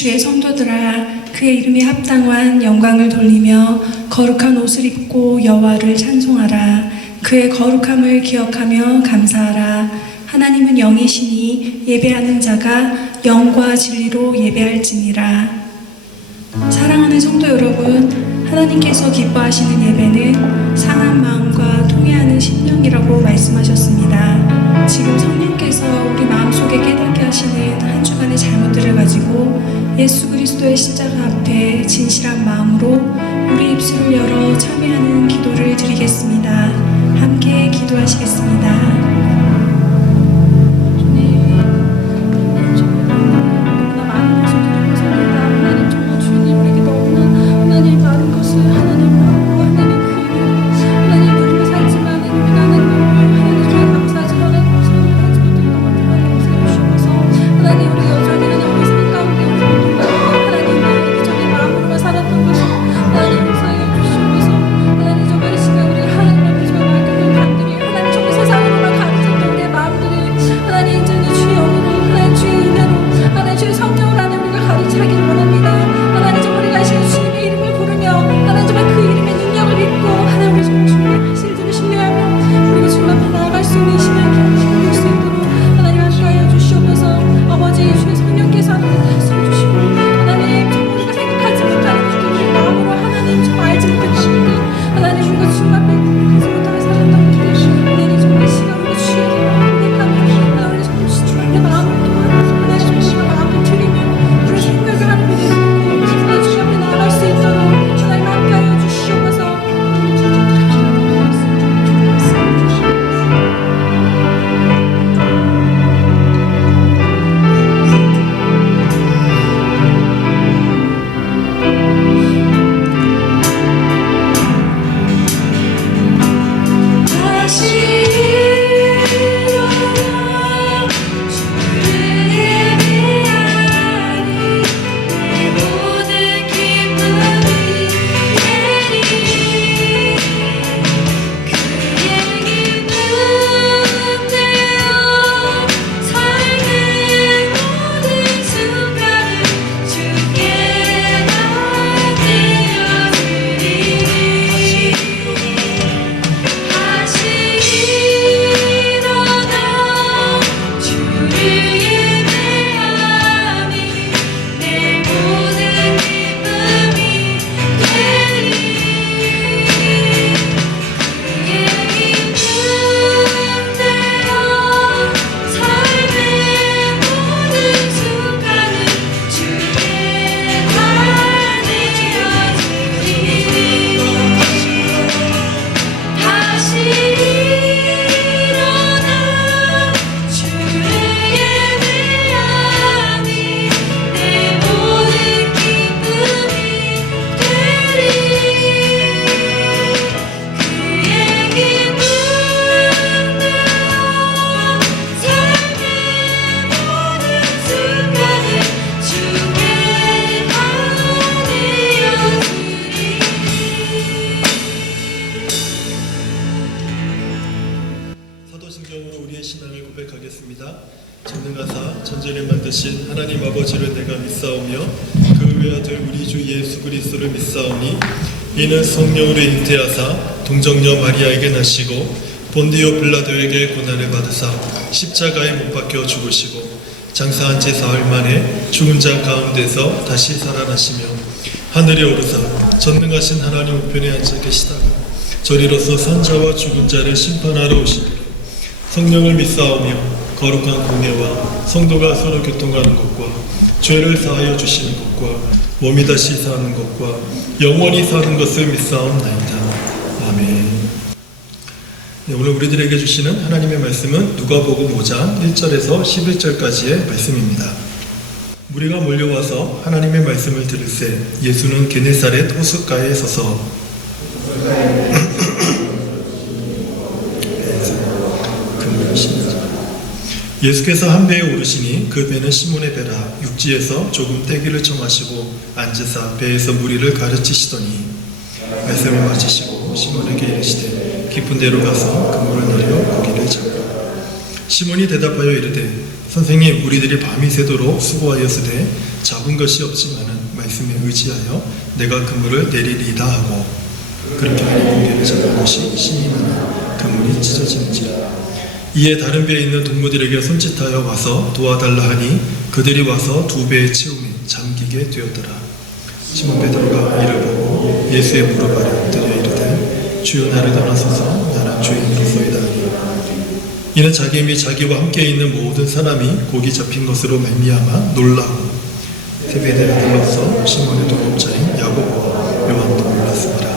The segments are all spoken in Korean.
주의 성도들아, 그의 이름에 합당한 영광을 돌리며 거룩한 옷을 입고 여호와를 찬송하라. 그의 거룩함을 기억하며 감사하라. 하나님은 영이시니 예배하는 자가 영과 진리로 예배할지니라. 사랑하는 성도 여러분, 하나님께서 기뻐하시는 예배는 상한 마음과 통회하는 심령이라고 말씀하셨습니다. 지금 성령께서 우리 마음속에 깨닫게 하시는 한 주간의 잘못들을 가지고 예수 그리스도의 십자가 앞에 진실한 마음으로 우리 입술을 열어 참여하는 기도를 드리겠습니다. 함께 기도하시겠습니다. 사도신경으로 우리의 신앙을 고백하겠습니다. 전능하사 전전에 만드신 하나님 아버지를 내가 믿사오며 그 외아들 우리 주 예수 그리스도를 믿사오니 이는 성령으로 잉태하사 동정녀 마리아에게 나시고 본디오 빌라도에게 고난을 받으사 십자가에 못 박혀 죽으시고 장사한 지 사흘 만에 죽은 자 가운데서 다시 살아나시며 하늘에 오르사 전능하신 하나님 우편에 앉아 계시다가 저리로서 산자와 죽은 자를 심판하러 오시리라. 성령을 믿사오며 거룩한 공예와 성도가 서로 교통하는 것과 죄를 사하여 주시는 것과 몸이 다시 사는 것과 영원히 사는 것을 믿사옵나이다. 아멘. 네, 오늘 우리들에게 주시는 하나님의 말씀은 누가복음 5장 1절에서 11절까지의 말씀입니다. 무리가 몰려와서 하나님의 말씀을 들을새 예수는 게네사렛 호숫가에 서서 예수께서 한 배에 오르시니 그 배는 시몬의 배라. 육지에서 조금 떼기를 청하시고 앉으사 배에서 무리를 가르치시더니 말씀을 마치시고 시몬에게 이르시되 깊은 데로 가서 그물을 내려 고기를 잡으라. 시몬이 대답하여 이르되 선생님, 우리들이 밤이 새도록 수고하였으되 잡은 것이 없지만은 말씀에 의지하여 내가 그물을 내리리이다 하고 그렇게 하니 고기를 잡은 것이 신이 많아 그물이 찢어지는지라. 이에 다른 배에 있는 동무들에게 손짓하여 와서 도와달라 하니 그들이 와서 2배에 채우니 잠기게 되었더라. 시몬 베드로가 이를 보고 예수의 무릎 아래 엎드려 이르되 주여 나를 떠나소서 나는 죄인으로소이다 하니 이는 자기 및 자기와 함께 있는 모든 사람이 고기 잡힌 것으로 말미암아 놀라고 세베대의 아들로서 시몬의 동업자인 야고보와 요한도 놀랐습니다.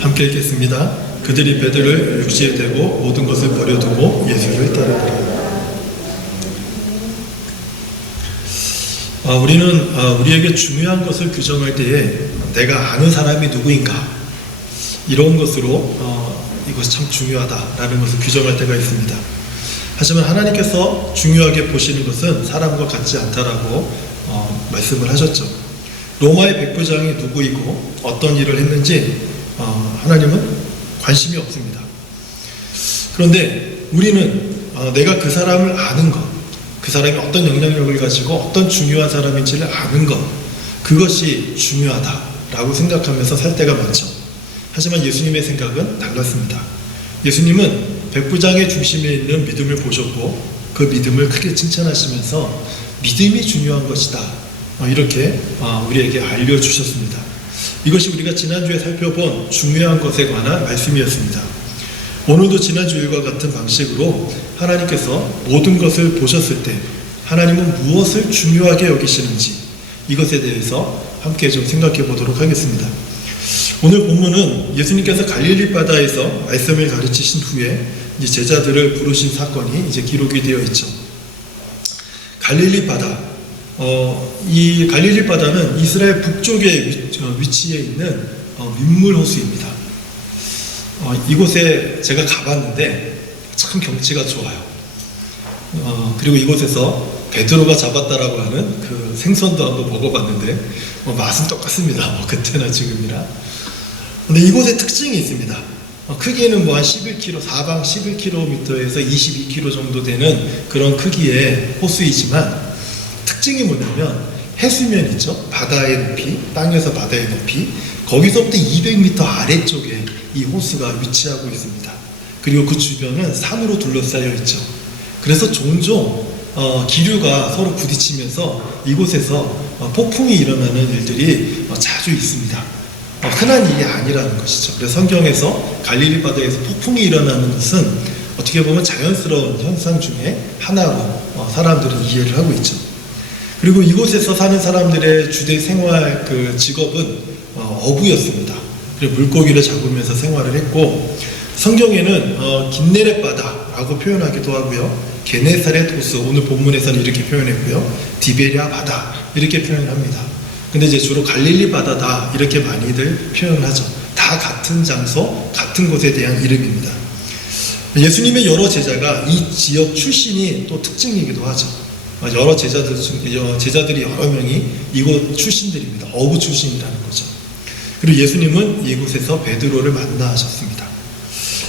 함께 읽겠습니다. 그들이 베드로를 육지에 대고 모든 것을 버려두고 예수를 따르더라. 우리는 우리에게 중요한 것을 규정할 때에 내가 아는 사람이 누구인가 이런 것으로 이것이 참 중요하다라는 것을 규정할 때가 있습니다. 하지만 하나님께서 중요하게 보시는 것은 사람과 같지 않다라고 말씀을 하셨죠. 로마의 백부장이 누구이고 어떤 일을 했는지 하나님은 관심이 없습니다. 그런데 우리는 내가 그 사람을 아는 것, 그 사람이 어떤 영향력을 가지고 어떤 중요한 사람인지를 아는 것, 그것이 중요하다라고 생각하면서 살 때가 많죠. 하지만 예수님의 생각은 달랐습니다. 예수님은 백부장의 중심에 있는 믿음을 보셨고 그 믿음을 크게 칭찬하시면서 믿음이 중요한 것이다 이렇게 우리에게 알려주셨습니다. 이것이 우리가 지난주에 살펴본 중요한 것에 관한 말씀이었습니다. 오늘도 지난주일과 같은 방식으로 하나님께서 모든 것을 보셨을 때 하나님은 무엇을 중요하게 여기시는지 이것에 대해서 함께 좀 생각해 보도록 하겠습니다. 오늘 본문은 예수님께서 갈릴리 바다에서 말씀을 가르치신 후에 이제 제자들을 부르신 사건이 이제 기록이 되어 있죠. 갈릴리 바다, 이 갈릴리 바다는 이스라엘 북쪽에 위치해 있는 민물 호수입니다. 이곳에 제가 가봤는데 참 경치가 좋아요. 그리고 이곳에서 베드로가 잡았다라고 하는 그 생선도 한번 먹어봤는데 맛은 똑같습니다. 그때나 지금이나. 근데 이곳에 특징이 있습니다. 크기는 한 11km, 사방 11km에서 22km 정도 되는 그런 크기의 호수이지만 특징이 뭐냐면 해수면 있죠. 바다의 높이, 땅에서 바다의 높이, 거기서부터 200m 아래쪽에 이 호수가 위치하고 있습니다. 그리고 그 주변은 산으로 둘러싸여 있죠. 그래서 종종 기류가 서로 부딪히면서 이곳에서 폭풍이 일어나는 일들이 자주 있습니다. 흔한 일이 아니라는 것이죠. 그래서 성경에서 갈릴리 바다에서 폭풍이 일어나는 것은 어떻게 보면 자연스러운 현상 중에 하나로 사람들은 이해를 하고 있죠. 그리고 이곳에서 사는 사람들의 주된 생활 그 직업은 어부였습니다. 그리고 물고기를 잡으면서 생활을 했고 성경에는 긴네렛 바다라고 표현하기도 하고요. 게네사렛 호수, 오늘 본문에서는 이렇게 표현했고요. 디베랴 바다 이렇게 표현합니다. 근데 이제 주로 갈릴리 바다다 이렇게 많이들 표현하죠. 다 같은 장소, 같은 곳에 대한 이름입니다. 예수님의 여러 제자가 이 지역 출신이 또 특징이기도 하죠. 여러 제자들이 여러 명이 이곳 출신들입니다. 어부 출신이라는 거죠. 그리고 예수님은 이곳에서 베드로를 만나셨습니다.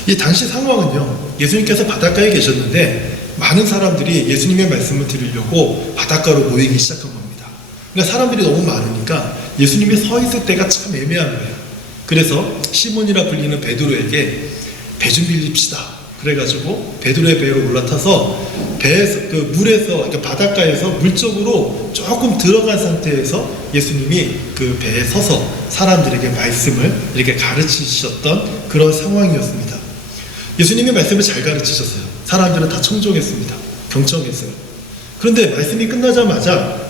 이 당시 상황은요, 예수님께서 바닷가에 계셨는데 많은 사람들이 예수님의 말씀을 들으려고 바닷가로 모이기 시작한 겁니다. 그러니까 사람들이 너무 많으니까 예수님이 서 있을 때가 참 애매한 거예요. 그래서 시몬이라 불리는 베드로에게 배 좀 빌립시다. 그래가지고 베드로의 배로 올라타서 배에서 그 물에서 그러니까 바닷가에서 물 쪽으로 조금 들어간 상태에서 예수님이 그 배에 서서 사람들에게 말씀을 이렇게 가르치셨던 그런 상황이었습니다. 예수님이 말씀을 잘 가르치셨어요. 사람들은 다 청종했습니다. 경청했어요. 그런데 말씀이 끝나자마자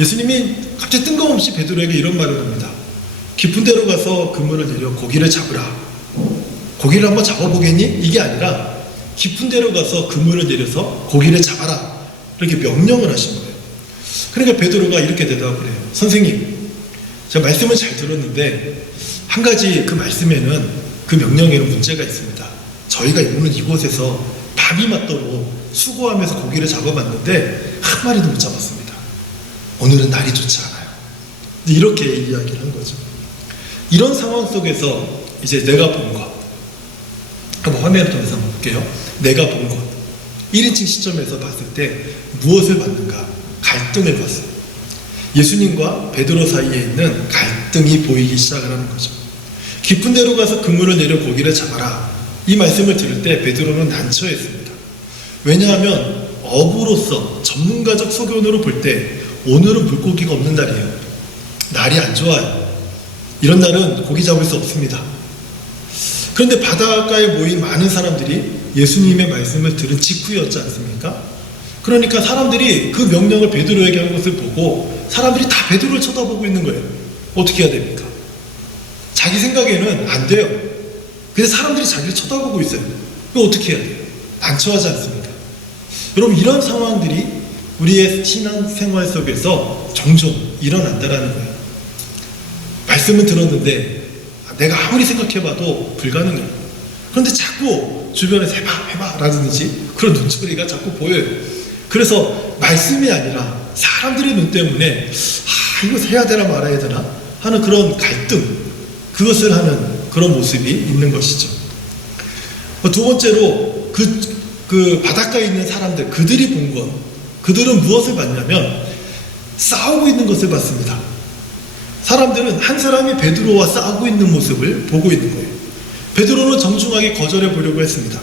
예수님이 갑자기 뜬금없이 베드로에게 이런 말을 합니다. 깊은 데로 가서 그물을 내려 고기를 잡으라. 고기를 한번 잡아보겠니? 이게 아니라 깊은 데로 가서 그물을 내려서 고기를 잡아라. 이렇게 명령을 하신 거예요. 그러니까 베드로가 이렇게 대답을 해요. 선생님, 제가 말씀을 잘 들었는데 한 가지 그 말씀에는 그 명령에는 문제가 있습니다. 저희가 오늘 이곳에서 밤이 맞도록 수고하면서 고기를 잡아봤는데 한 마리도 못 잡았습니다. 오늘은 날이 좋지 않아요. 이렇게 이야기를 한 거죠. 이런 상황 속에서 이제 내가 본 것, 한번 화면을 통해서 볼게요. 내가 본 것. 1인칭 시점에서 봤을 때 무엇을 봤는가? 갈등을 봤어요. 예수님과 베드로 사이에 있는 갈등이 보이기 시작하는 거죠. 깊은 데로 가서 그물을 내려 고기를 잡아라. 이 말씀을 들을 때 베드로는 난처했습니다. 왜냐하면 어부로서 전문가적 소견으로 볼 때 오늘은 물고기가 없는 날이에요. 날이 안 좋아요. 이런 날은 고기 잡을 수 없습니다. 그런데 바닷가에 모인 많은 사람들이 예수님의 말씀을 들은 직후였지 않습니까? 그러니까 사람들이 그 명령을 베드로에게 한 것을 보고 사람들이 다 베드로를 쳐다보고 있는 거예요. 어떻게 해야 됩니까? 자기 생각에는 안 돼요. 근데 사람들이 자기를 쳐다보고 있어요. 그럼 어떻게 해야 돼요? 난처하지 않습니까? 여러분, 이런 상황들이 우리의 신앙생활 속에서 종종 일어난다라는 거예요. 말씀은 들었는데 내가 아무리 생각해봐도 불가능해요. 그런데 자꾸 주변에서 해봐 라든지 그런 눈초리가 자꾸 보여요. 그래서 말씀이 아니라 사람들의 눈 때문에 이거 해야 되나 말아야 되나 하는 그런 갈등, 그것을 하는 그런 모습이 있는 것이죠. 두 번째로 그 바닷가에 있는 사람들, 그들이 본 것, 그들은 무엇을 봤냐면 싸우고 있는 것을 봤습니다. 사람들은 한 사람이 베드로와 싸우고 있는 모습을 보고 있는 거예요. 베드로는 정중하게 거절해 보려고 했습니다.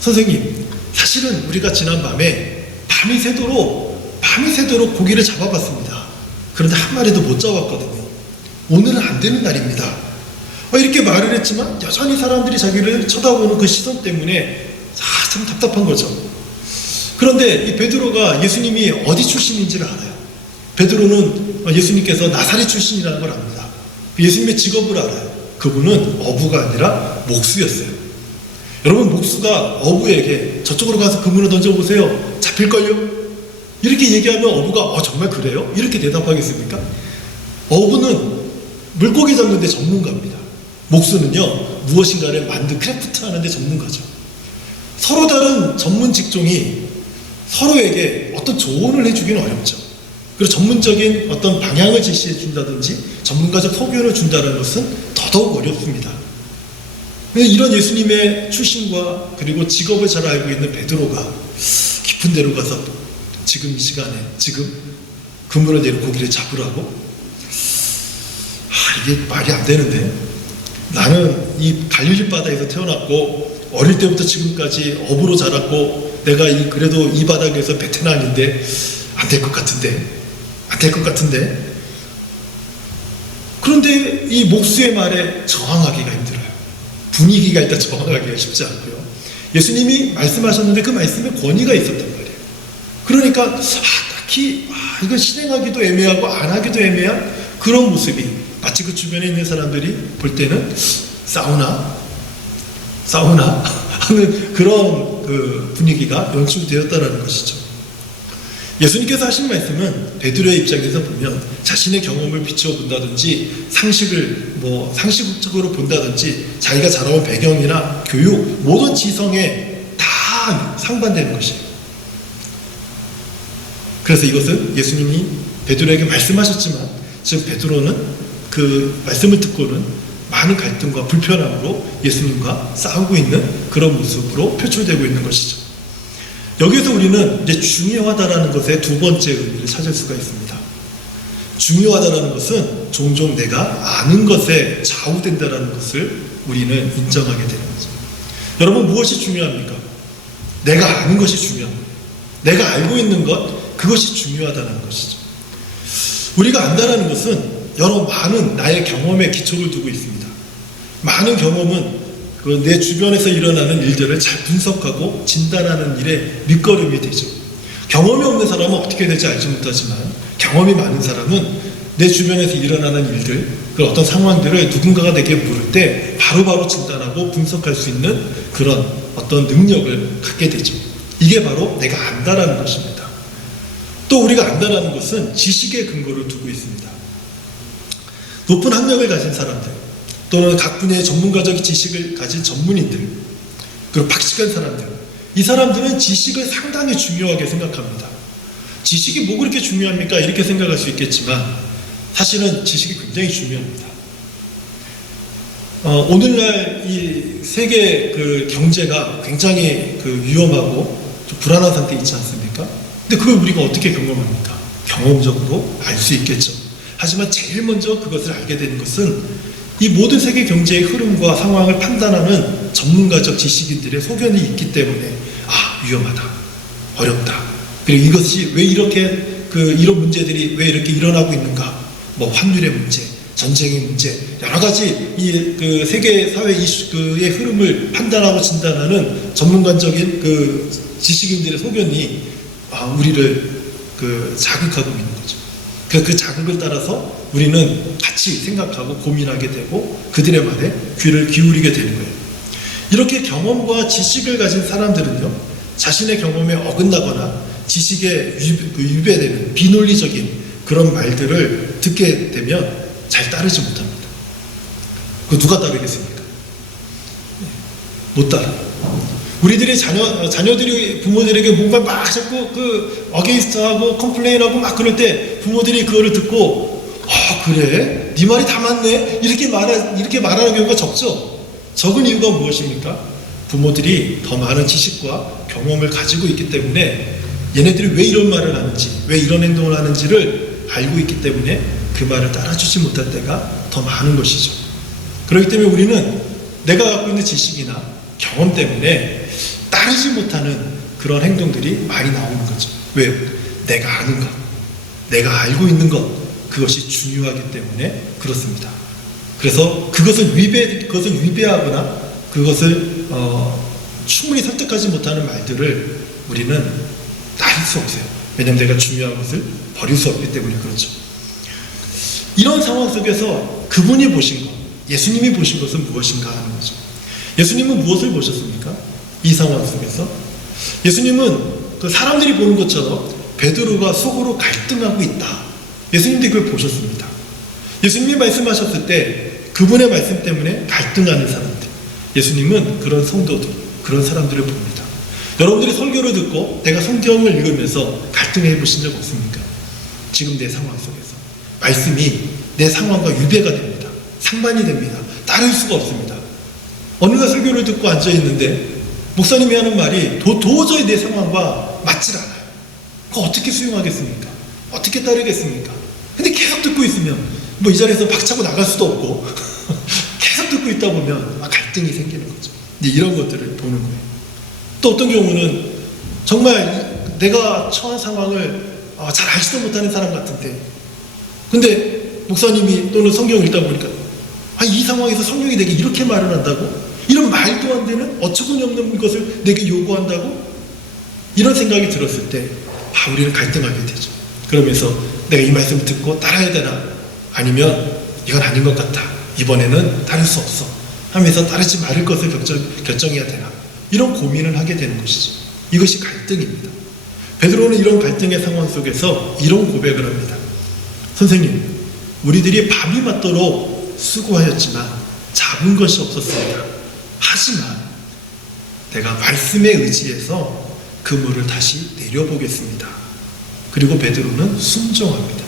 선생님, 사실은 우리가 지난 밤이 새도록 고기를 잡아봤습니다. 그런데 한 마리도 못 잡았거든요. 오늘은 안 되는 날입니다. 이렇게 말을 했지만 여전히 사람들이 자기를 쳐다보는 그 시선 때문에 참 답답한 거죠. 그런데 이 베드로가 예수님이 어디 출신인지를 알아요. 베드로는 예수님께서 나사렛 출신이라는 걸 압니다. 예수님의 직업을 알아요. 그분은 어부가 아니라 목수였어요. 여러분, 목수가 어부에게 저쪽으로 가서 그물을 던져보세요. 잡힐걸요? 이렇게 얘기하면 어부가 정말 그래요? 이렇게 대답하겠습니까? 어부는 물고기 잡는 데 전문가입니다. 목수는요, 무엇인가를 크래프트 하는 데 전문가죠. 서로 다른 전문 직종이 서로에게 어떤 조언을 해주기는 어렵죠. 그리고 전문적인 어떤 방향을 제시해 준다든지 전문가적 소견을 준다는 것은 더더욱 어렵습니다. 이런 예수님의 출신과 그리고 직업을 잘 알고 있는 베드로가 깊은 데로 가서 지금 이 시간에 그물을 내려 고기를 잡으라고? 이게 말이 안 되는데, 나는 이 갈릴리 바다에서 태어났고 어릴 때부터 지금까지 어부로 자랐고 내가 그래도 이 바닥에서 베테랑인데 안 될 것 같은데 그런데 이 목수의 말에 저항하기가 힘들어요. 분위기가 일단 저항하기가 쉽지 않고요. 예수님이 말씀하셨는데 그 말씀에 권위가 있었단 말이에요. 그러니까 딱히 이거 실행하기도 애매하고 안 하기도 애매한 그런 모습이 마치 그 주변에 있는 사람들이 볼 때는 싸우나 하는 그런 그 분위기가 연출되었다는 것이죠. 예수님께서 하신 말씀은 베드로의 입장에서 보면 자신의 경험을 비추어 본다든지 상식적으로 본다든지 자기가 자라온 배경이나 교육, 모든 지성에 다 상반되는 것이에요. 그래서 이것은 예수님이 베드로에게 말씀하셨지만 지금 베드로는 그 말씀을 듣고는 많은 갈등과 불편함으로 예수님과 싸우고 있는 그런 모습으로 표출되고 있는 것이죠. 여기서 우리는 이제 중요하다라는 것의 두 번째 의미를 찾을 수가 있습니다. 중요하다라는 것은 종종 내가 아는 것에 좌우된다라는 것을 우리는 인정하게 되는 거죠. 여러분, 무엇이 중요합니까? 내가 아는 것이 중요합니다. 내가 알고 있는 것, 그것이 중요하다는 것이죠. 우리가 안다라는 것은 많은 나의 경험에 기초를 두고 있습니다. 많은 경험은 내 주변에서 일어나는 일들을 잘 분석하고 진단하는 일에 밑거름이 되죠. 경험이 없는 사람은 어떻게 될지 알지 못하지만 경험이 많은 사람은 내 주변에서 일어나는 일들, 그 어떤 상황들을 누군가가 내게 물을 때 바로바로 진단하고 분석할 수 있는 그런 어떤 능력을 갖게 되죠. 이게 바로 내가 안다라는 것입니다. 또 우리가 안다라는 것은 지식의 근거를 두고 있습니다. 높은 학력을 가진 사람들, 또는 각 분야의 전문가적 지식을 가진 전문인들, 그리고 박식한 사람들, 이 사람들은 지식을 상당히 중요하게 생각합니다. 지식이 뭐 그렇게 중요합니까? 이렇게 생각할 수 있겠지만 사실은 지식이 굉장히 중요합니다. 오늘날 이 세계 그 경제가 굉장히 그 위험하고 좀 불안한 상태에 있지 않습니까? 근데 그걸 우리가 어떻게 경험합니까? 경험적으로 알 수 있겠죠. 하지만 제일 먼저 그것을 알게 되는 것은 이 모든 세계 경제의 흐름과 상황을 판단하는 전문가적 지식인들의 소견이 있기 때문에 위험하다, 어렵다. 그리고 이것이 왜 이렇게 이런 문제들이 왜 이렇게 일어나고 있는가? 뭐 환율의 문제, 전쟁의 문제, 여러 가지 이 세계 사회 이슈의 흐름을 판단하고 진단하는 전문가적인 지식인들의 소견이 우리를 자극하고 있는 거죠. 그 자극을 따라서 우리는 같이 생각하고 고민하게 되고 그들의 말에 귀를 기울이게 되는 거예요. 이렇게 경험과 지식을 가진 사람들은요, 자신의 경험에 어긋나거나 지식에 위배되는 비논리적인 그런 말들을 듣게 되면 잘 따르지 못합니다. 그 누가 따르겠습니까? 못 따라. 우리들의 자녀들이 부모들에게 뭔가 막 자꾸 어게인스트하고 컴플레인하고 막 그럴 때 부모들이 그거를 듣고 그래? 네 말이 다 맞네? 이렇게 말하는 경우가 적죠. 적은 이유가 무엇입니까? 부모들이 더 많은 지식과 경험을 가지고 있기 때문에 얘네들이 왜 이런 말을 하는지, 왜 이런 행동을 하는지를 알고 있기 때문에 그 말을 따라주지 못할 때가 더 많은 것이죠. 그렇기 때문에 우리는 내가 갖고 있는 지식이나 경험 때문에 따르지 못하는 그런 행동들이 많이 나오는 거죠. 왜요? 내가 아는 것, 내가 알고 있는 것, 그것이 중요하기 때문에 그렇습니다. 그래서 그것을 위배하거나 그것을 충분히 설득하지 못하는 말들을 우리는 따를 수 없어요. 왜냐하면 내가 중요한 것을 버릴 수 없기 때문에 그렇죠. 이런 상황 속에서 그분이 보신 것, 예수님이 보신 것은 무엇인가 하는 거죠. 예수님은 무엇을 보셨습니까? 이 상황 속에서 예수님은 사람들이 보는 것처럼 베드로가 속으로 갈등하고 있다. 예수님도 그걸 보셨습니다. 예수님이 말씀하셨을 때 그분의 말씀 때문에 갈등하는 사람들, 예수님은 그런 성도들, 그런 사람들을 봅니다. 여러분들이 설교를 듣고 내가 성경을 읽으면서 갈등해 보신 적 없습니까? 지금 내 상황 속에서 말씀이 내 상황과 유배가 됩니다. 상반이 됩니다. 따를 수가 없습니다. 어느 날 설교를 듣고 앉아있는데 목사님이 하는 말이 도저히 내 상황과 맞질 않아요. 그거 어떻게 수용하겠습니까? 어떻게 따르겠습니까? 근데 계속 듣고 있으면 뭐 이 자리에서 박차고 나갈 수도 없고 계속 듣고 있다 보면 갈등이 생기는 거죠. 이런 것들을 보는 거예요. 또 어떤 경우는 정말 내가 처한 상황을 잘 알지도 못하는 사람 같은데 근데 목사님이 또는 성경을 읽다 보니까 이 상황에서 성경이 내게 이렇게 말을 한다고? 이런 말도 안 되는 어처구니 없는 것을 내게 요구한다고? 이런 생각이 들었을 때 우리는 갈등하게 되죠. 그러면서 내가 이 말씀을 듣고 따라야 되나? 아니면 이건 아닌 것 같아. 이번에는 따를 수 없어. 하면서 따르지 말을 것을 결정해야 되나? 이런 고민을 하게 되는 것이죠. 이것이 갈등입니다. 베드로는 이런 갈등의 상황 속에서 이런 고백을 합니다. 선생님, 우리들이 밤이 맞도록 수고하였지만 잡은 것이 없었습니다. 하지만 내가 말씀에 의지해서 그물을 다시 내려보겠습니다. 그리고 베드로는 순종합니다.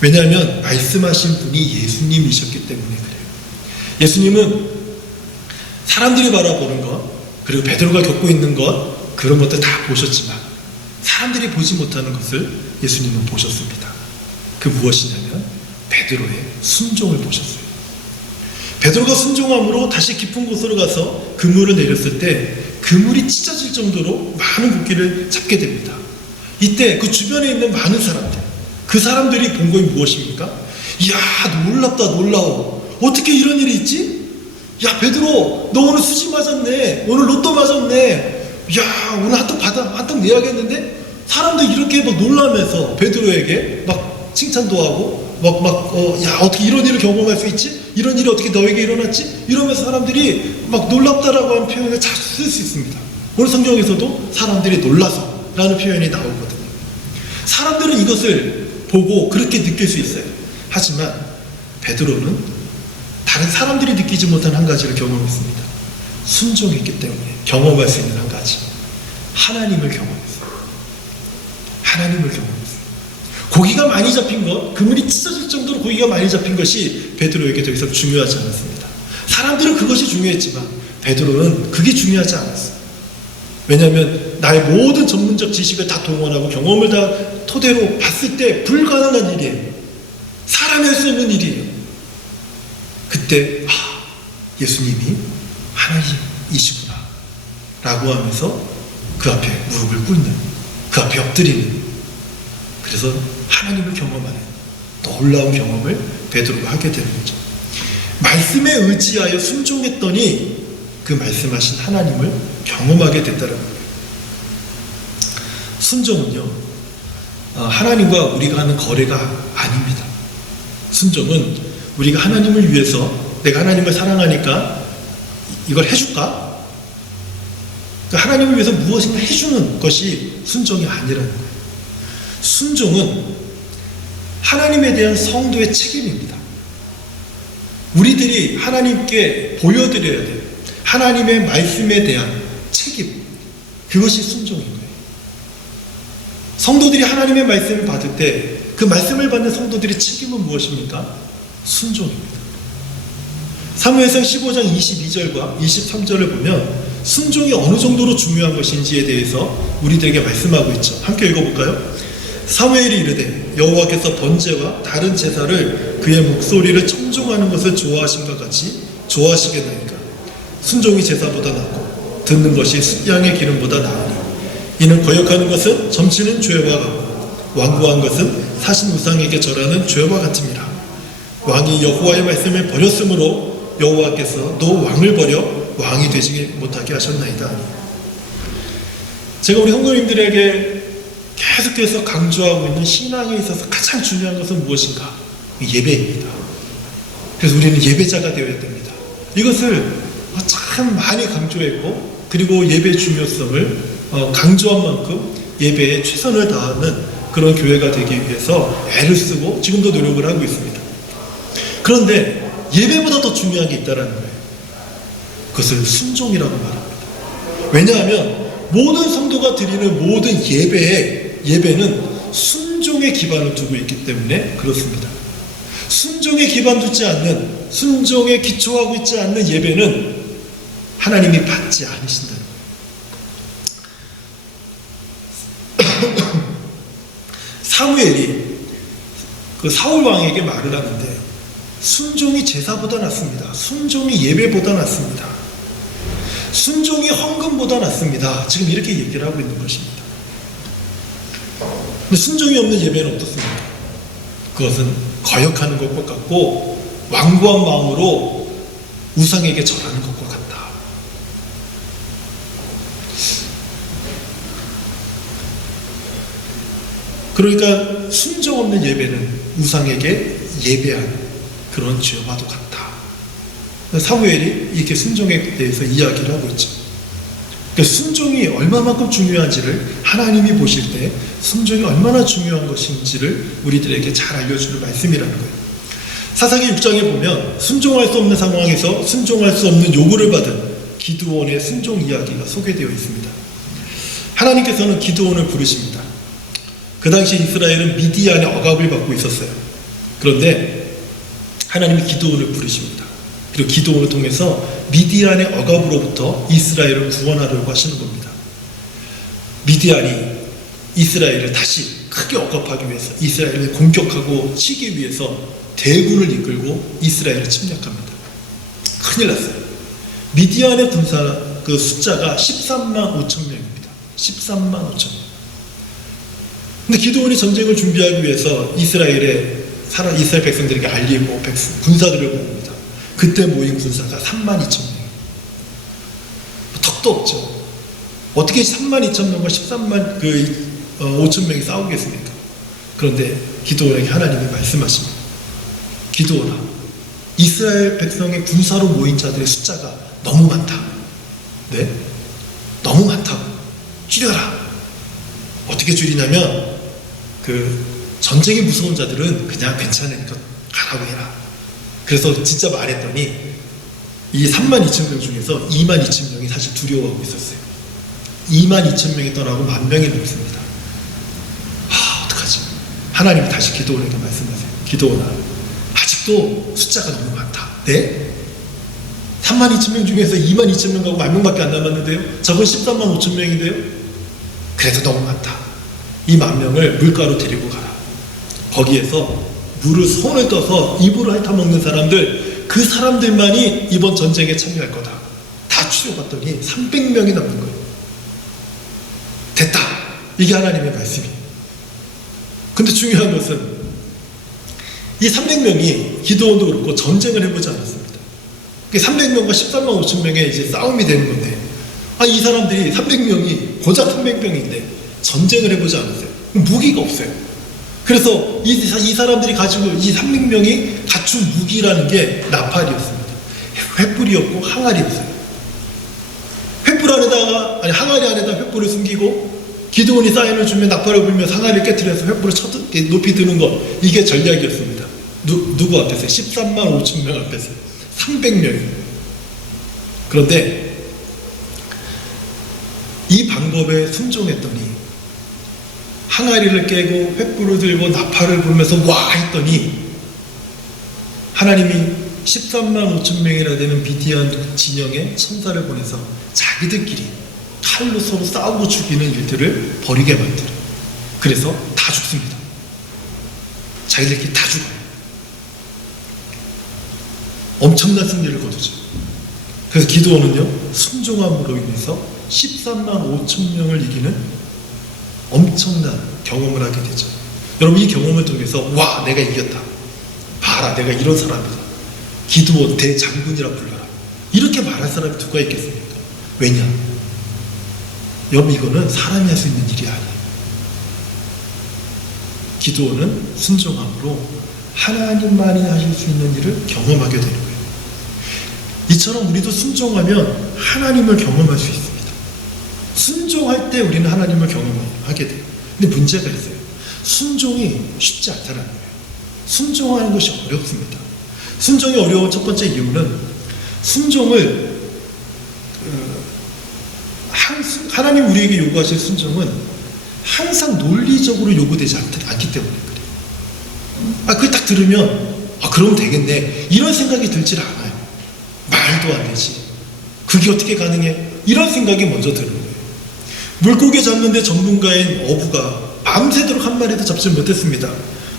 왜냐하면 말씀하신 분이 예수님이셨기 때문에 그래요. 예수님은 사람들이 바라보는 것, 그리고 베드로가 겪고 있는 것, 그런 것들 다 보셨지만 사람들이 보지 못하는 것을 예수님은 보셨습니다. 그 무엇이냐면 베드로의 순종을 보셨어요. 베드로가 순종함으로 다시 깊은 곳으로 가서 그물을 내렸을 때 그물이 찢어질 정도로 많은 고기를 잡게 됩니다. 이때 그 주변에 있는 많은 사람들, 그 사람들이 본 것이 무엇입니까? 이야, 놀랍다, 놀라워. 어떻게 이런 일이 있지? 야, 베드로, 너 오늘 수지 맞았네. 오늘 로또 맞았네. 야, 오늘 한턱 내야겠는데? 사람들이 이렇게 막 놀라면서 베드로에게 막 칭찬도 하고 야, 어떻게 이런 일을 경험할 수 있지? 이런 일이 어떻게 너에게 일어났지? 이러면서 사람들이 막 놀랍다라고 하는 표현을 잘 쓸 수 있습니다. 오늘 성경에서도 사람들이 놀라서 라는 표현이 나오거든요. 사람들은 이것을 보고 그렇게 느낄 수 있어요. 하지만 베드로는 다른 사람들이 느끼지 못한 한 가지를 경험했습니다. 순종했기 때문에 경험할 수 있는 한 가지, 하나님을 경험했어요. 하나님을 경험했어요. 고기가 많이 잡힌 것, 그물이 찢어질 정도로 고기가 많이 잡힌 것이 베드로에게 더 이상 중요하지 않았습니다. 사람들은 그것이 중요했지만 베드로는 그게 중요하지 않았어요. 왜냐하면 나의 모든 전문적 지식을 다 동원하고 경험을 다 토대로 봤을 때 불가능한 일이에요. 사람이 할 수 없는 일이에요. 그때 예수님이 하나님이시구나 라고 하면서 그 앞에 무릎을 꿇는, 그 앞에 엎드리는, 그래서 하나님을 경험하는 놀라운 경험을 베드로가 하게 되는 거죠. 말씀에 의지하여 순종했더니 그 말씀하신 하나님을 경험하게 됐다는 거예요. 순종은요, 하나님과 우리가 하는 거래가 아닙니다. 순종은 우리가 하나님을 위해서, 내가 하나님을 사랑하니까 이걸 해줄까? 하나님을 위해서 무엇인가 해주는 것이 순종이 아니라는 거예요. 순종은 하나님에 대한 성도의 책임입니다. 우리들이 하나님께 보여드려야 돼요. 하나님의 말씀에 대한 책임, 그것이 순종인 거예요. 성도들이 하나님의 말씀을 받을 때 그 말씀을 받는 성도들의 책임은 무엇입니까? 순종입니다. 사무엘상 15장 22절과 23절을 보면 순종이 어느 정도로 중요한 것인지에 대해서 우리들에게 말씀하고 있죠. 함께 읽어볼까요? 사무엘이 이르되 여호와께서 번제와 다른 제사를 그의 목소리를 청종하는 것을 좋아하신 것 같이 좋아하시겠나이까. 순종이 제사보다 낫고 듣는 것이 숫양의 기름보다 나으니 이는 거역하는 것은 점치는 죄와 같고 완고한 것은 사신 우상에게 절하는 죄와 같음이라. 왕이 여호와의 말씀을 버렸으므로 여호와께서 너 왕을 버려 왕이 되지 못하게 하셨나이다. 제가 우리 성도님들에게 계속해서 강조하고 있는 신앙에 있어서 가장 중요한 것은 무엇인가? 예배입니다. 그래서 우리는 예배자가 되어야 됩니다. 이것을 참 많이 강조했고, 그리고 예배의 중요성을 강조한 만큼 예배에 최선을 다하는 그런 교회가 되기 위해서 애를 쓰고 지금도 노력을 하고 있습니다. 그런데 예배보다 더 중요한 게 있다는 거예요. 그것을 순종이라고 말합니다. 왜냐하면 모든 성도가 드리는 모든 예배는 순종의 기반을 두고 있기 때문에 그렇습니다. 순종에 기반 두지 않는, 순종에 기초하고 있지 않는 예배는 하나님이 받지 않으신다는 거예요. 사무엘이 그 사울 왕에게 말을 하는데 순종이 제사보다 낫습니다. 순종이 예배보다 낫습니다. 순종이 헌금보다 낫습니다. 지금 이렇게 얘기를 하고 있는 것입니다. 근데 순종이 없는 예배는 어떻습니까? 그것은 거역하는 것과 같고 완고한 마음으로 우상에게 절하는 것과 같다. 그러니까 순종 없는 예배는 우상에게 예배하는 그런 죄와도 같다. 사무엘이 이렇게 순종에 대해서 이야기를 하고 있죠. 그러니까 순종이 얼마만큼 중요한지를 하나님이 보실 때 순종이 얼마나 중요한 것인지를 우리들에게 잘 알려주는 말씀이라는 거예요. 사사기 6장에 보면 순종할 수 없는 상황에서 순종할 수 없는 요구를 받은 기드온의 순종 이야기가 소개되어 있습니다. 하나님께서는 기드온을 부르십니다. 그 당시 이스라엘은 미디안의 억압을 받고 있었어요. 그런데 하나님이 기드온을 부르십니다. 그리고 기드온을 통해서 미디안의 억압으로부터 이스라엘을 구원하려고 하시는 겁니다. 미디안이 이스라엘을 다시 크게 억압하기 위해서, 이스라엘을 공격하고 치기 위해서 대군을 이끌고 이스라엘을 침략합니다. 큰일 났어요. 미디안의 군사 그 숫자가 13만 5천 명입니다. 13만 5천 명. 근데 기드온이 전쟁을 준비하기 위해서 이스라엘 백성들에게 알리고 군사들을 모읍니다. 그때 모인 군사가 3만 2천 명. 턱도 없죠. 어떻게 3만 2천 명과 13만 5천 명이 싸우겠습니까? 그런데 기드온에게 하나님이 말씀하십니다. 기드온아, 이스라엘 백성의 군사로 모인 자들의 숫자가 너무 많다. 네? 너무 많다고. 줄여라. 어떻게 줄이냐면 전쟁이 무서운 자들은 그냥 괜찮으니까 가라고 해라. 그래서 진짜 말했더니 이 3만 2천 명 중에서 2만 2천 명이 사실 두려워하고 있었어요. 2만 2천 명이 떠나고 1만 명이 넘습니다. 어떡하지? 하나님이 다시 기드온에게 말씀하세요. 기드온아, 아직도 숫자가 너무 많다. 네? 32,000명 중에서 22,000명하고 10,000명밖에 안 남았는데요. 적은 135,000명인데요. 그래도 너무 많다. 이 10,000명을 물가로 데리고 가라. 거기에서 물을 손을 떠서 입으로 핥아먹는 사람들, 그 사람들만이 이번 전쟁에 참여할 거다. 다 추려봤더니 300명이 남는 거예요. 됐다. 이게 하나님의 말씀이에요. 근데 중요한 것은 이 300명이 기도원도 그렇고 전쟁을 해보지 않았습니다. 300명과 13만 5천 명의 이제 싸움이 되는 건데, 이 사람들이 300명이 고작 300명인데 전쟁을 해보지 않았어요. 무기가 없어요. 그래서 이 사람들이 가지고 이 300명이 갖춘 무기라는 게 나팔이었습니다. 횃불이었고 항아리였어요. 항아리 안에다 횃불을 숨기고 기드온이 사인을 주면 나팔을 불면서 항아리를 깨트려서 횃불을 높이 드는 것, 이게 전략이었습니다. 누구 앞에서? 13만 5천 명 앞에서 300명이. 그런데 이 방법에 순종했더니 항아리를 깨고 횃불을 들고 나팔을 불면서 와 했더니 하나님이 13만 5천 명이나 되는 비디안 진영에 천사를 보내서 자기들끼리 칼로 서로 싸우고 죽이는 일들을 벌이게 만들어요. 그래서 다 죽습니다. 자기들끼리 다 죽어요. 엄청난 승리를 거두죠. 그래서 기드온은요, 순종함으로 인해서 13만 5천 명을 이기는 엄청난 경험을 하게 되죠. 여러분, 이 경험을 통해서 와, 내가 이겼다. 봐라, 내가 이런 사람이다. 기드온 대장군이라 불러라. 이렇게 말할 사람이 누가 있겠습니까? 왜냐? 여러분, 이거는 사람이 할 수 있는 일이 아니에요. 기드온은 순종함으로 하나님만이 하실 수 있는 일을 경험하게 되는 거예요. 이처럼 우리도 순종하면 하나님을 경험할 수 있습니다. 순종할 때 우리는 하나님을 경험하게 돼요. 근데 문제가 있어요. 순종이 쉽지 않다는 거예요. 순종하는 것이 어렵습니다. 순종이 어려운 첫 번째 이유는 순종을 하나님 우리에게 요구하실 순종은 항상 논리적으로 요구되지 않기 때문에 그래요. 그걸 딱 들으면 그럼 되겠네, 이런 생각이 들질 않아요. 말도 안 되지, 그게 어떻게 가능해, 이런 생각이 먼저 드는 거예요. 물고기 잡는데 전문가인 어부가 밤새도록 한 마리도 잡지 못했습니다.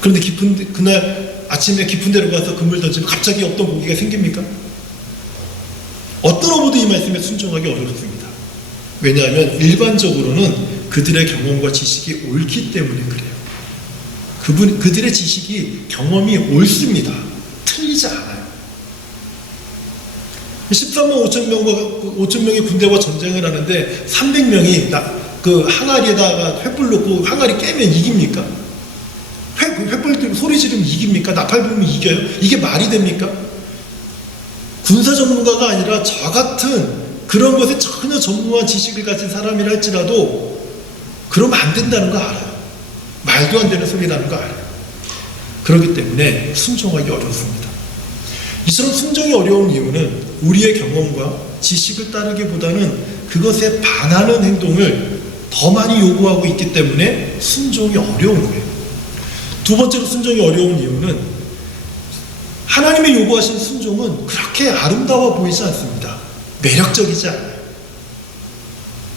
그런데 그날 아침에 깊은 데로 가서 그물 던지면 갑자기 없던 고기가 생깁니까? 어떤 어부도 이 말씀에 순종하기 어렵습니다. 왜냐하면 일반적으로는 그들의 경험과 지식이 옳기 때문에 그래요. 그들의 지식이, 경험이 옳습니다. 틀리지 않아요. 13만 5천 명의 군대와 전쟁을 하는데 300명이 그 항아리에다가 횃불 놓고 항아리 깨면 이깁니까? 횃불 들고 소리 지르면 이깁니까? 나팔 불면 이겨요? 이게 말이 됩니까? 군사 전문가가 아니라 저 같은 그런 것에 전혀 전무한 지식을 가진 사람이라 할지라도 그러면 안 된다는 거 알아요. 말도 안 되는 소리라는 거 알아요. 그렇기 때문에 순종하기 어렵습니다. 이처럼 순종이 어려운 이유는 우리의 경험과 지식을 따르기보다는 그것에 반하는 행동을 더 많이 요구하고 있기 때문에 순종이 어려운 거예요. 두 번째로 순종이 어려운 이유는 하나님의 요구하신 순종은 그렇게 아름다워 보이지 않습니다. 매력적이지 않아요.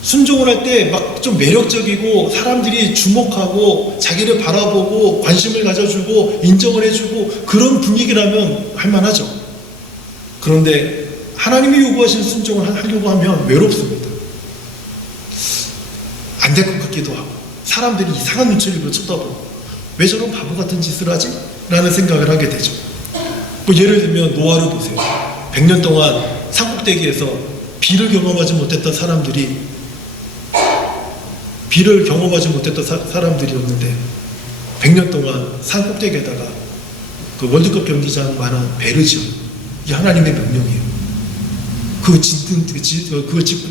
순종을 할 때 막 좀 매력적이고 사람들이 주목하고 자기를 바라보고 관심을 가져주고 인정을 해주고 그런 분위기라면 할만하죠. 그런데 하나님이 요구하시는 순종을 하려고 하면 외롭습니다. 안 될 것 같기도 하고 사람들이 이상한 눈초리로 쳐다보고 왜 저런 바보 같은 짓을 하지? 라는 생각을 하게 되죠. 예를 들면 노아를 보세요. 100년 동안 산꼭대기에서 비를 경험하지 못했던 사람들이 사람들이었는데 100년 동안 산꼭대기에다가 그 월드컵 경기장 많은 배를 지어. 이게 하나님의 명령이에요. 그거 짓고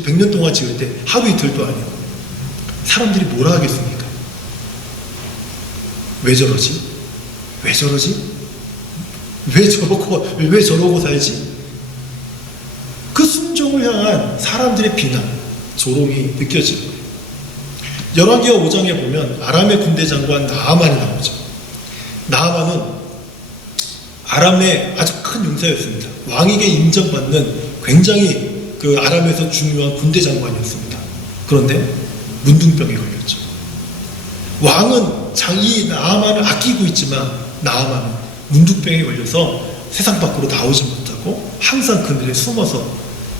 100년 동안 지을 때 하루 이틀도 아니고 사람들이 뭐라 하겠습니까? 왜 저러지? 왜 저러지? 왜 저러고 살지? 그 순종을 향한 사람들의 비난, 조롱이 느껴지는 거예요. 열왕기하 5장에 보면 아람의 군대 장관 나아만이 나오죠. 나아만은 아람의 아주 큰 용사였습니다. 왕에게 인정받는 굉장히 그 아람에서 중요한 군대 장관이었습니다. 그런데 문둥병에 걸렸죠. 왕은 자기 나아만을 아끼고 있지만 나아만은 문둥병에 걸려서 세상 밖으로 나오지 못하고 항상 그늘에 숨어서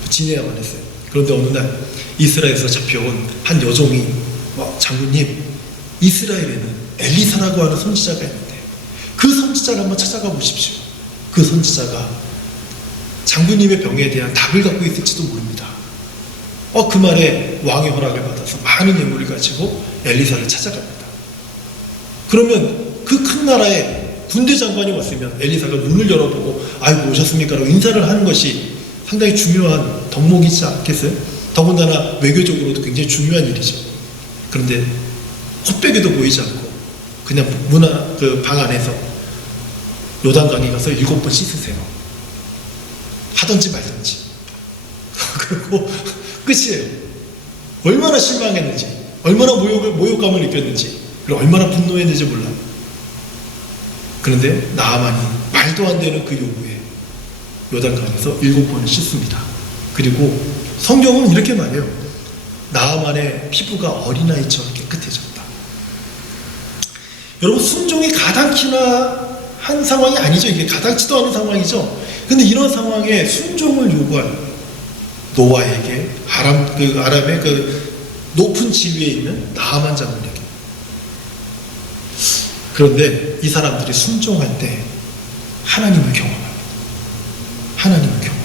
지내야만 했어요. 그런데 어느 날 이스라엘에서 잡혀온 한 여종이 장군님, 이스라엘에는 엘리사라고 하는 선지자가 있는데 그 선지자를 한번 찾아가 보십시오. 그 선지자가 장군님의 병에 대한 답을 갖고 있을지도 모릅니다. 그 말에 왕의 허락을 받아서 많은 예물을 가지고 엘리사를 찾아갑니다. 그러면 그 큰 나라에 군대 장관이 왔으면 엘리사가 문을 열어보고 아이고 오셨습니까? 라고 인사를 하는 것이 상당히 중요한 덕목이지 않겠어요? 더군다나 외교적으로도 굉장히 중요한 일이죠. 그런데 콧배기도 보이지 않고 그냥 그 방 안에서 요단강에 가서 7번 씻으세요. 하든지 말든지. 그리고 끝이에요. 얼마나 실망했는지, 얼마나 모욕감을 느꼈는지, 그리고 얼마나 분노했는지 몰라요. 그런데 나아만이 말도 안 되는 그 요구에 요단강에서 7번을 씻습니다. 그리고 성경은 이렇게 말해요. 나아만의 피부가 어린아이처럼 깨끗해졌다. 여러분, 순종이 가당키나 한 상황이 아니죠. 이게 가당치도 않은 상황이죠. 근데 이런 상황에 순종을 요구한 노아에게 아람의 그 높은 지위에 있는 나아만 장군에게. 그런데 이 사람들이 순종할 때 하나님을 경험합니다. 하나님을 경험합니다.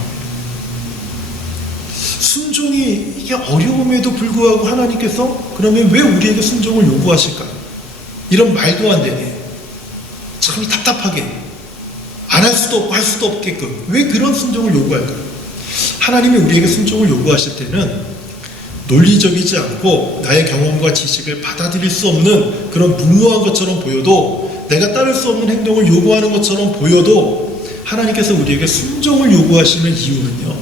순종이 이게 어려움에도 불구하고 하나님께서 그러면 왜 우리에게 순종을 요구하실까요? 이런 말도 안 되게 참 답답하게 안 할 수도 없고 할 수도 없게끔 왜 그런 순종을 요구할까요? 하나님이 우리에게 순종을 요구하실 때는 논리적이지 않고 나의 경험과 지식을 받아들일 수 없는 그런 무모한 것처럼 보여도 내가 따를 수 없는 행동을 요구하는 것처럼 보여도 하나님께서 우리에게 순종을 요구하시는 이유는요,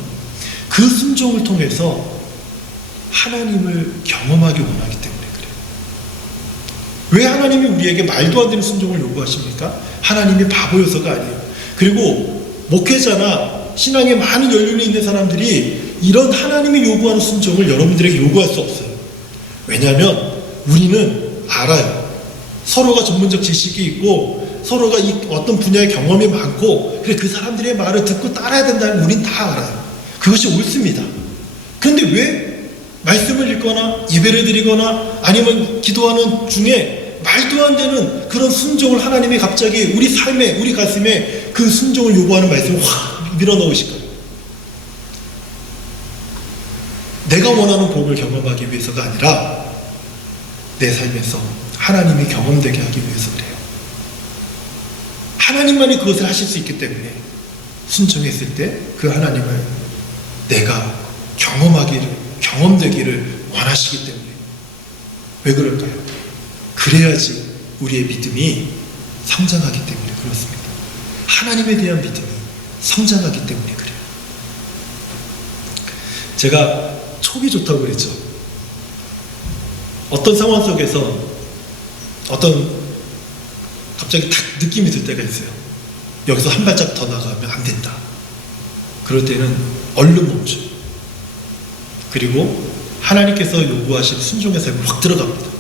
그 순종을 통해서 하나님을 경험하기 원하기 때문에 그래요. 왜 하나님이 우리에게 말도 안 되는 순종을 요구하십니까? 하나님이 바보여서가 아니에요. 그리고 목회자나 신앙에 많은 연륜이 있는 사람들이 이런 하나님이 요구하는 순종을 여러분들에게 요구할 수 없어요. 왜냐하면 우리는 알아요. 서로가 전문적 지식이 있고 서로가 어떤 분야의 경험이 많고 그 사람들의 말을 듣고 따라야 된다는 우린 다 알아요. 그것이 옳습니다. 그런데 왜 말씀을 읽거나 예배를 드리거나 아니면 기도하는 중에 말도 안 되는 그런 순종을 하나님이 갑자기 우리 삶에, 우리 가슴에 그 순종을 요구하는 말씀을 확 밀어넣으실까요? 내가 원하는 복을 경험하기 위해서가 아니라 내 삶에서 하나님이 경험되게 하기 위해서 그래요. 하나님만이 그것을 하실 수 있기 때문에 순종했을 때 그 하나님을 내가 경험되기를 원하시기 때문에. 왜 그럴까요? 그래야지 우리의 믿음이 성장하기 때문에 그렇습니다. 하나님에 대한 믿음이 성장하기 때문에 그래요. 제가 촉이 좋다고 그랬죠. 어떤 상황 속에서 갑자기 탁 느낌이 들 때가 있어요. 여기서 한 발짝 더 나가면 안 된다. 그럴 때는 얼른 멈춰요. 그리고 하나님께서 요구하신 순종의 삶을 확 들어갑니다.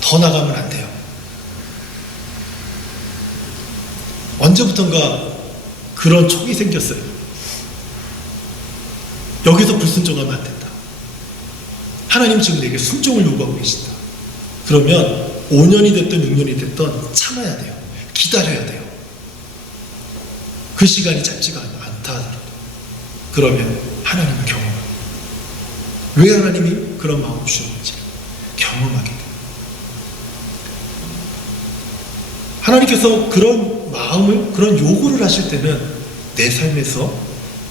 더 나가면 안 돼요. 언제부턴가 그런 촉이 생겼어요. 여기서 불순종하면 안 된다. 하나님 지금 내게 순종을 요구하고 계신다. 그러면 5년이 됐든 6년이 됐든 참아야 돼요. 기다려야 돼요. 그 시간이 짧지가 않다 하더라도. 그러면 하나님을 경험합니다. 왜 하나님이 그런 마음을 주셨는지 경험하게 돼요. 하나님께서 그런 마음을, 그런 요구를 하실 때는 내 삶에서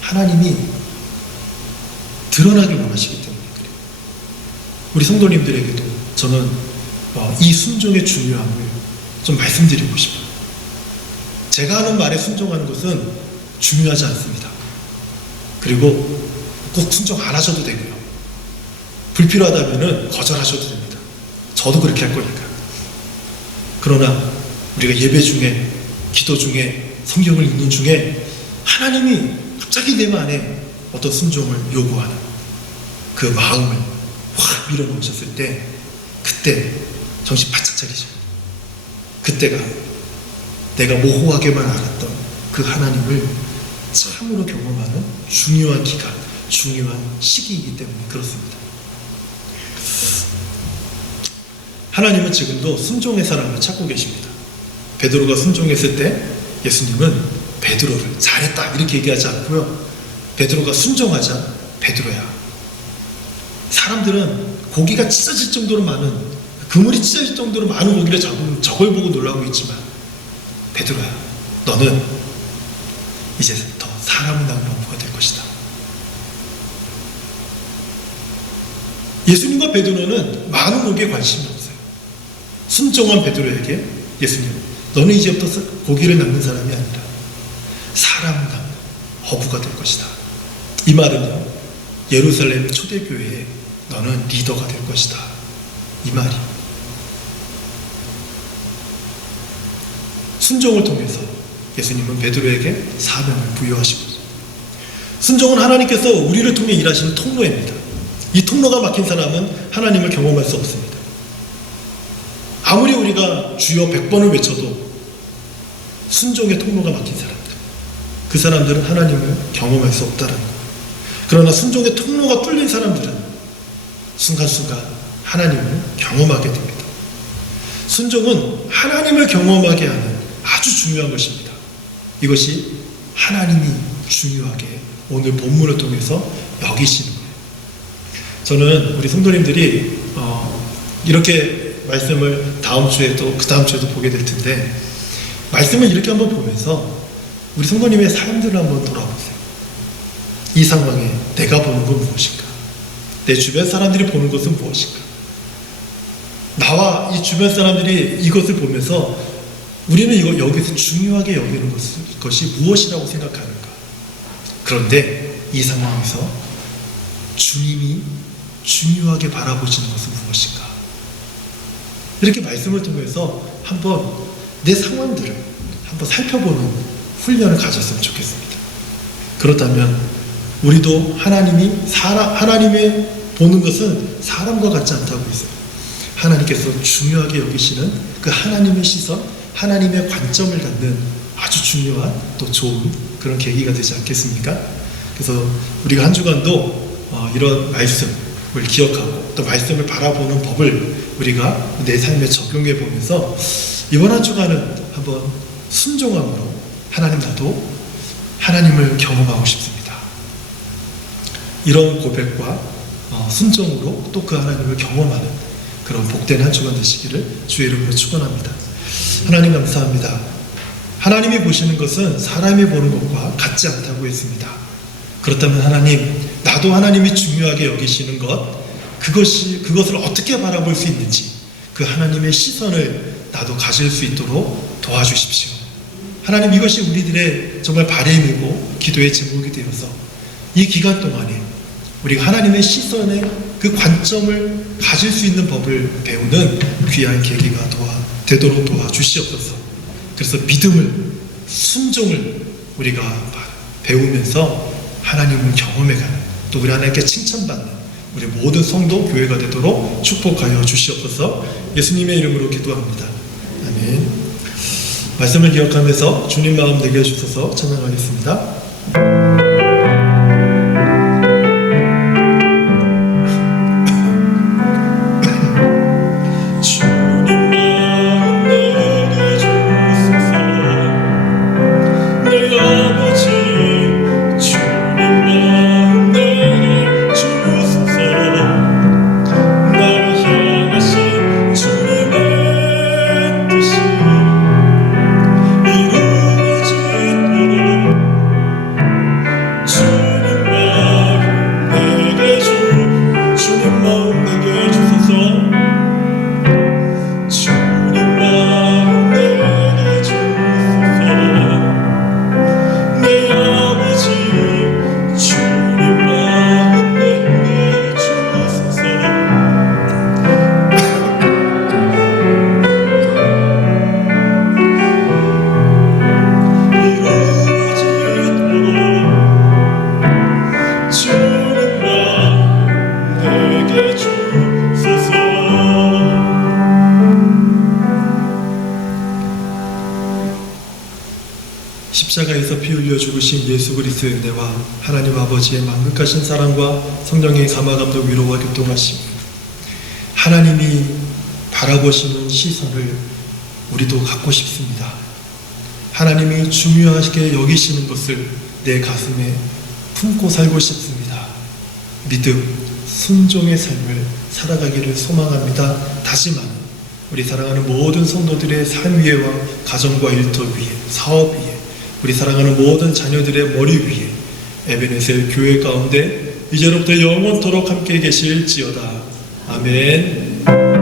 하나님이 드러나길 원하시기 때문에 그래요. 우리 성도님들에게도 저는 이 순종의 중요함을 좀 말씀드리고 싶어요. 제가 하는 말에 순종하는 것은 중요하지 않습니다. 그리고 꼭 순종 안 하셔도 되고요. 불필요하다면 거절하셔도 됩니다. 저도 그렇게 할 거니까. 그러나 우리가 예배 중에, 기도 중에, 성경을 읽는 중에 하나님이 갑자기 내 안에 어떤 순종을 요구하는 그 마음을 확 밀어넣으셨을 때 그때 정신 바짝 차리죠. 그때가 내가 모호하게만 알았던 그 하나님을 참으로 경험하는 중요한 기간, 중요한 시기이기 때문에 그렇습니다. 하나님은 지금도 순종의 사람을 찾고 계십니다. 베드로가 순종했을 때 예수님은 베드로를 잘했다 이렇게 얘기하지 않고요. 베드로가 순종하자 베드로야. 사람들은 고기가 찢어질 정도로 많은, 그물이 찢어질 정도로 많은 고기를 잡은 저걸 보고 놀라고 있지만 베드로야, 너는 이제부터 사람을 낳은 어부가 될 것이다. 예수님과 베드로는 많은 고기에 관심이 없어요. 순종한 베드로에게 예수님, 너는 이제부터 고기를 낚는 사람이 아니라 사람을 낚는 어부가 될 것이다. 이 말은요, 예루살렘 초대교회에 너는 리더가 될 것이다. 이 말이 순종을 통해서 예수님은 베드로에게 사명을 부여하시고, 순종은 하나님께서 우리를 통해 일하시는 통로입니다. 이 통로가 막힌 사람은 하나님을 경험할 수 없습니다. 아무리 우리가 주여 100번을 외쳐도 순종의 통로가 막힌 사람들, 그 사람들은 하나님을 경험할 수 없다는 것. 그러나 순종의 통로가 뚫린 사람들은 순간순간 하나님을 경험하게 됩니다. 순종은 하나님을 경험하게 하는 아주 중요한 것입니다. 이것이 하나님이 중요하게 오늘 본문을 통해서 여기시는 거예요. 저는 우리 성도님들이 이렇게 말씀을 다음 주에도 그 다음 주에도 보게 될 텐데, 말씀을 이렇게 한번 보면서 우리 성도님의 삶들을 한번 돌아보세요. 이 상황에 내가 보는 건 무엇인가? 내 주변 사람들이 보는 것은 무엇인가? 나와 이 주변 사람들이 이것을 보면서 우리는 여기서 중요하게 여기는 것이 무엇이라고 생각하는가? 그런데 이 상황에서 주님이 중요하게 바라보시는 것은 무엇인가? 이렇게 말씀을 통해서 한번 내 상황들을 한번 살펴보는 훈련을 가졌으면 좋겠습니다. 그렇다면 우리도 하나님의 보는 것은 사람과 같지 않다고 했어요. 하나님께서 중요하게 여기시는 그 하나님의 시선, 하나님의 관점을 갖는 아주 중요한 또 좋은 그런 계기가 되지 않겠습니까? 그래서 우리가 한 주간도 이런 말씀을 기억하고 또 말씀을 바라보는 법을 우리가 내 삶에 적용해 보면서 이번 한 주간은 한번 순종함으로 하나님, 나도 하나님을 경험하고 싶습니다. 이런 고백과 순종으로 또 그 하나님을 경험하는 그런 복된 한 주간 되시기를 주의 이름으로 축원합니다. 하나님 감사합니다. 하나님이 보시는 것은 사람이 보는 것과 같지 않다고 했습니다. 그렇다면 하나님, 나도 하나님이 중요하게 여기시는 그것을 어떻게 바라볼 수 있는지 그 하나님의 시선을 나도 가질 수 있도록 도와주십시오. 하나님, 이것이 우리들의 정말 바람이고 기도의 제목이 되어서 이 기간 동안에 우리가 하나님의 시선에 그 관점을 가질 수 있는 법을 배우는 귀한 계기가 되도록 도와주시옵소서. 그래서 믿음을, 순종을 우리가 배우면서 하나님을 경험해가는, 또 우리 하나님께 칭찬받는 우리 모든 성도 교회가 되도록 축복하여 주시옵소서. 예수님의 이름으로 기도합니다. 아멘. 말씀을 기억하면서 주님 마음 내게 해주셔서 찬양하겠습니다. 십자가에서 피 흘려 죽으신 예수 그리스도의 은혜와 하나님 아버지의 만극하신 사랑과 성령의 감화감동 위로와 교통하심, 하나님이 바라보시는 시선을 우리도 갖고 싶습니다. 하나님이 중요하게 여기시는 것을 내 가슴에 품고 살고 싶습니다. 믿음, 순종의 삶을 살아가기를 소망합니다. 다시만 우리 사랑하는 모든 성도들의 삶 위에와 가정과 일터 위에, 사업 위에, 우리 사랑하는 모든 자녀들의 머리 위에 에베네셀 교회 가운데 이제로부터 영원토록 함께 계실지어다. 아멘.